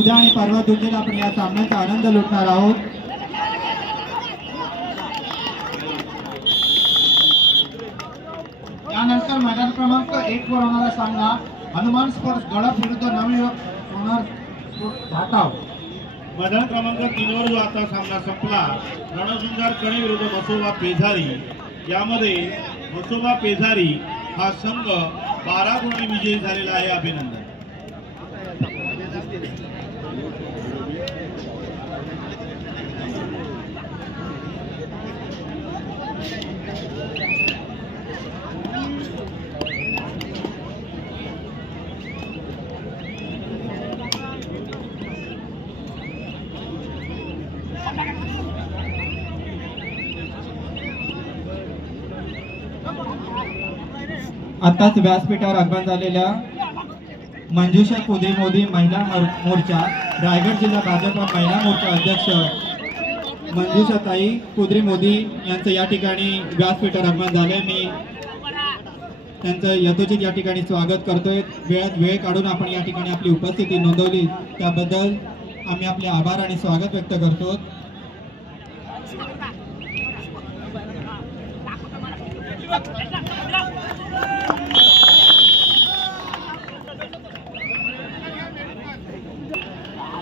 उद्या आणि परवा दुसऱ्याला आपण या सामन्याचा आनंद लुटणार आहोत। यानंतर मैदान क्रमांक 1 वर होणारा सामना हनुमान स्पोर्ट्स गडप विरुद्ध नवयुवक सोनार धाटाव। मैदान क्रमांक 3 वर जो आता सामना संपला, रणशृंगार कणे विरुद्ध मसोबा पेझारी, यामध्ये मसोबा पेझारी हा संघ 12 गुणांनी विजयी झालेला आहे। अभिनंदन। आताच व्यासपीठावर आगमन झालेल्या मंजुषा कुद्री मोदी महिला मोर्चा रायगड जिल्हा भाजपा महिला मोर्चा अध्यक्ष मंजुषाताई कुद्री मोदी यांचं या ठिकाणी व्यासपीठावर आगमन झाले। मी त्यांचं यथोचित या ठिकाणी स्वागत करतोय। वेळात वेळ काढून आपण या ठिकाणी आपली उपस्थिती नोंदवली त्याबद्दल आम्ही आपले आभार आणि स्वागत व्यक्त करतो।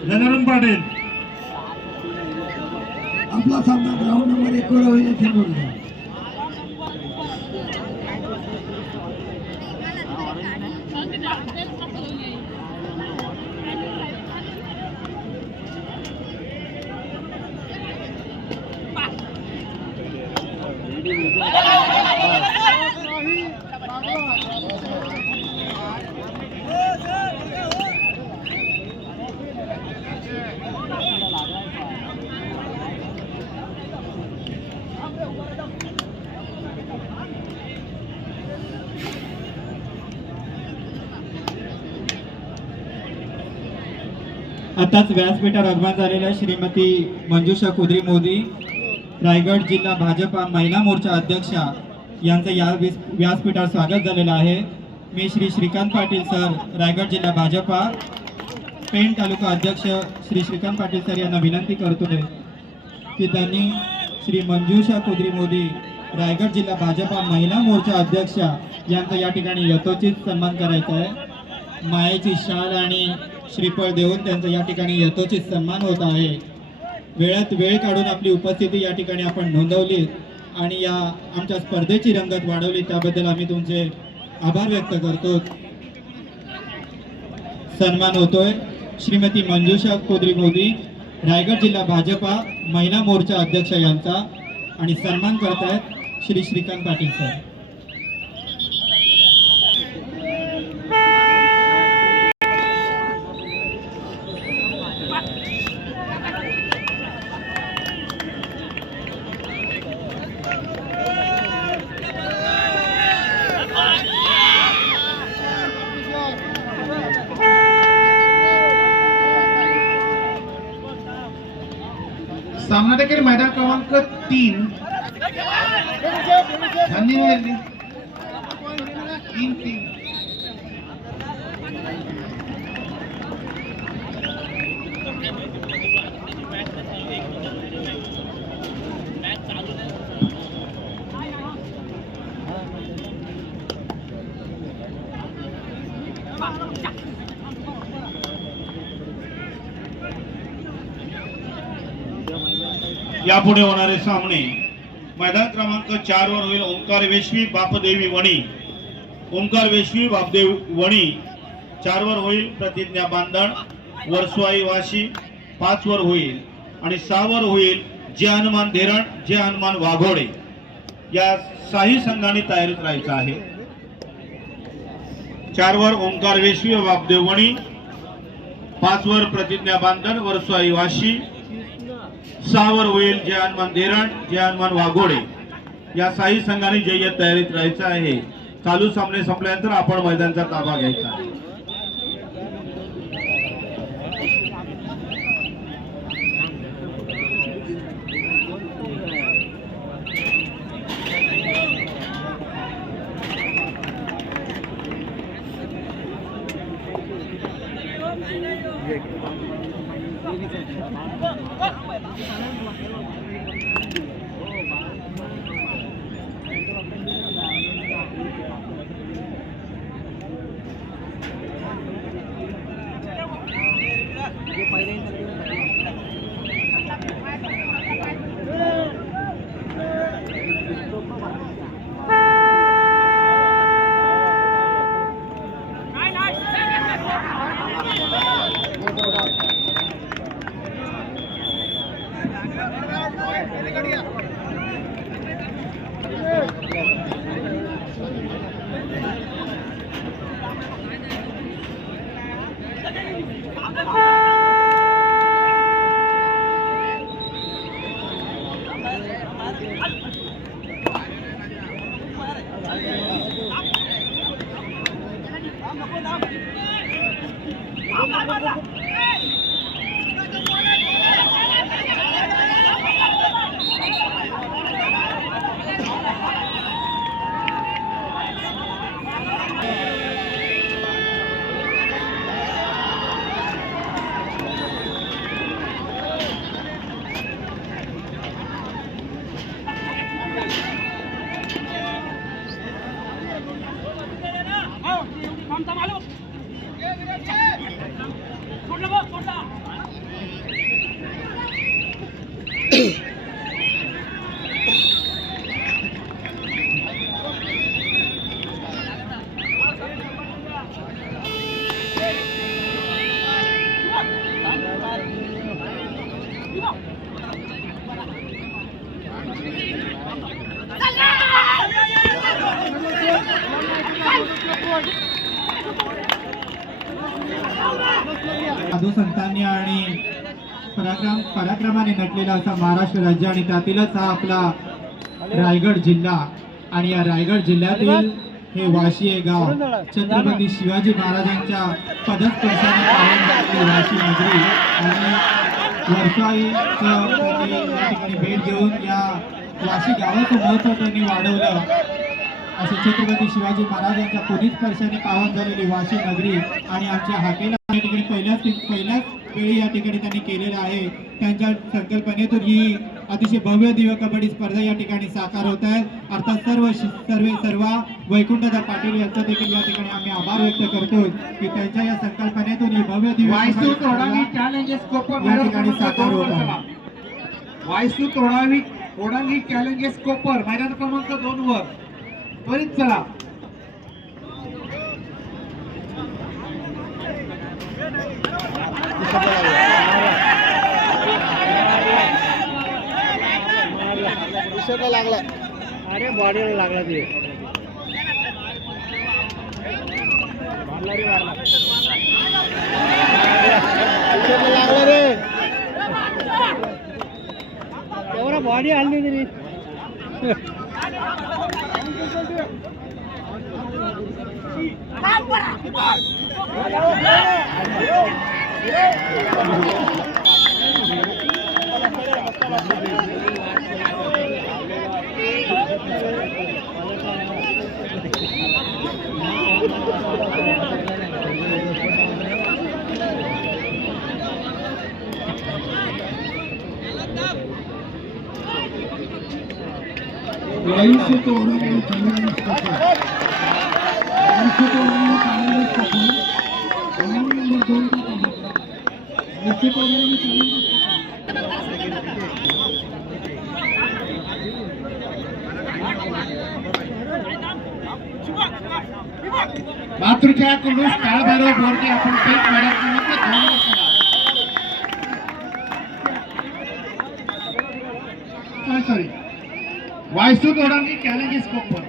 गजानन पाटील आपला सामना ग्राउंड नंबर 1 वर होईल इथे बोलतो। आताच व्यासपीठावर आगमन झालेल्या श्रीमती मंजुषा कुद्री मोदी रायगड जिल्हा भाजपा महिला मोर्चा अध्यक्षा यांचं या व्यासपीठावर स्वागत झालेलं आहे। मी श्री श्रीकांत पाटील सर रायगड जिल्हा भाजपा पेण तालुका अध्यक्ष श्री श्रीकांत पाटील सर यांना विनंती करतोय की त्यांनी श्री मंजुषा कुद्री मोदी रायगड जिल्हा भाजपा महिला मोर्चा अध्यक्षा यांचा या ठिकाणी यथोचित सन्मान करायचा आहे। मायेची शाल आणि श्रीफळ देऊन त्यांचा या ठिकाणी यथोचित सन्मान होत आहे। वेळात वेळ काढून आपली उपस्थिती या ठिकाणी आपण नोंदवली आणि या आमच्या स्पर्धेची रंगत वाढवली त्याबद्दल आम्ही तुमचे आभार व्यक्त करतो। सन्मान होतोय श्रीमती मंजुषा कुद्री मोदी रायगड जिल्हा भाजपा महिला मोर्चा अध्यक्ष यांचा आणि सन्मान करतायत श्री श्रीकांत पाटील सर। सामना देखील मैदान क्रमांक 3 यापुढे होणारे सामने मैदान क्रमांक 4 वर होईल ओंकार वेशवी बापदेवी वणी। ओंकार वेशवी बापदेवी वणी 4 वर होईल प्रतिज्ञा बांधण वर्सवाई वाशी 5 वर होईल आणि 6 वर होईल जय हनुमान धेरण जय हनुमान वाघोडे। या 6 संघांनी तयारीत राहायचं आहे। 4 वर ओंकार वेशवी बापदेवी वणी, 5 वर प्रतिज्ञा बांधण वर्सवाई वाशी, 6 वर होईल जय हनुमान धेरण जय हनुमान वाघोडे। या 6 संघांनी जय्यत तयारीत राहायचं आहे। चालू सामने संपल्यानंतर आपण मैदानाचा ताबा घ्यायचा आहे। एक साधू संतांनी आणि पराक्रमाने नटलेला असा महाराष्ट्र राज्य आणि त्यातीलच हा आपला रायगड जिल्हा आणि या रायगड जिल्ह्यातील हे वाशी हे गाव छत्रपती शिवाजी महाराजांच्या पदस्पर्शाने पावन झालेली वाशी नगरी आणि वर्षाईचं त्यांनी या ठिकाणी भेट देऊन या वाशी गावाचं महत्त्व त्यांनी वाढवलं. असे छत्रपती शिवाजी महाराजांच्या पुनीत स्पर्शाने पावन झालेली वाशी नगरी आणि आमच्या हाकेला या ठिकाणी पहिल्याच वेळी या ठिकाणी त्यांनी केलेलं आहे. त्यांच्या संकल्पनेतून ही अतिशय भव्य दिव्य कबड्डी स्पर्धा या ठिकाणी साकार होत आहे. अर्थात सर्व वैकुंठदा पाटील यांचा देखील या ठिकाणी आम्ही आभार व्यक्त करतो की त्यांच्या या संकल्पनेतून ही भव्य दिव्य वायसू तोडावी चॅलेंजेस कोपर या ठिकाणी साकार होत आहे. वायसू तोडावी चॅलेंजेस कोपर मैदान क्रमांक 2 वर त्वरित चला. लागला अरे बॉडीला लागला ते लागला रे एवढा बॉडी आणली तरी मातृछाया कुंडूस काळभैरव बोर्डे आपण पेट मॅडम सॉरी वायसू तोडावी चॅलेंजेस कोपर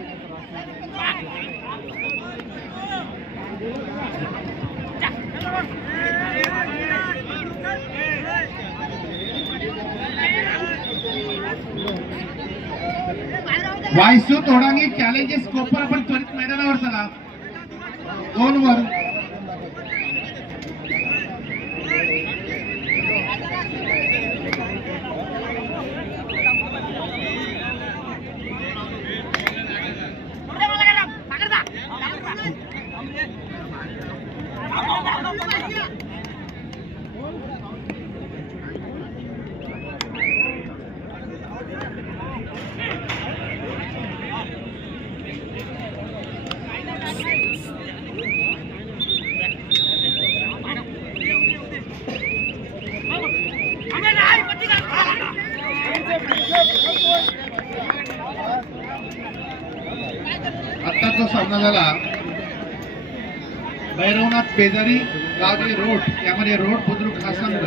वायसू तोडावी चॅलेंजेस कोपर आपण त्वरित मैदानावर चला 2 वर आत्ताचा सामना झाला भैरवनाथ बेजारी गावदे रोड यामध्ये रोड बुद्रुक हा संघ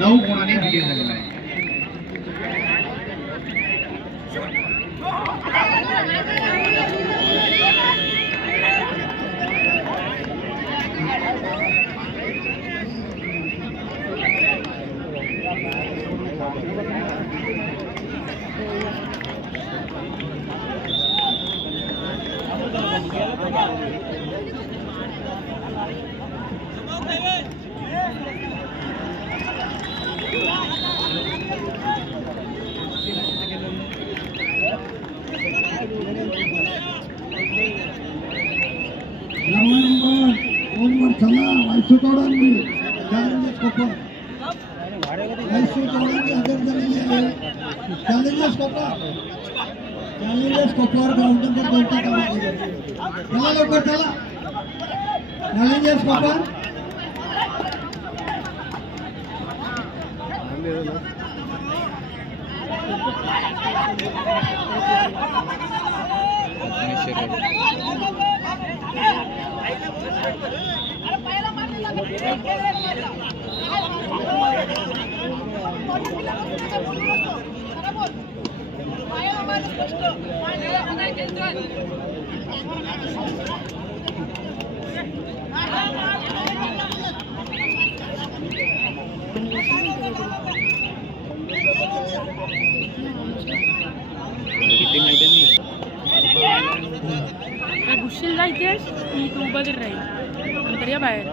9 गुणांनी विजयी झालेला आहे. घुसशील जा इथे मी तू उभं तरी राहील नंतर या बाहेर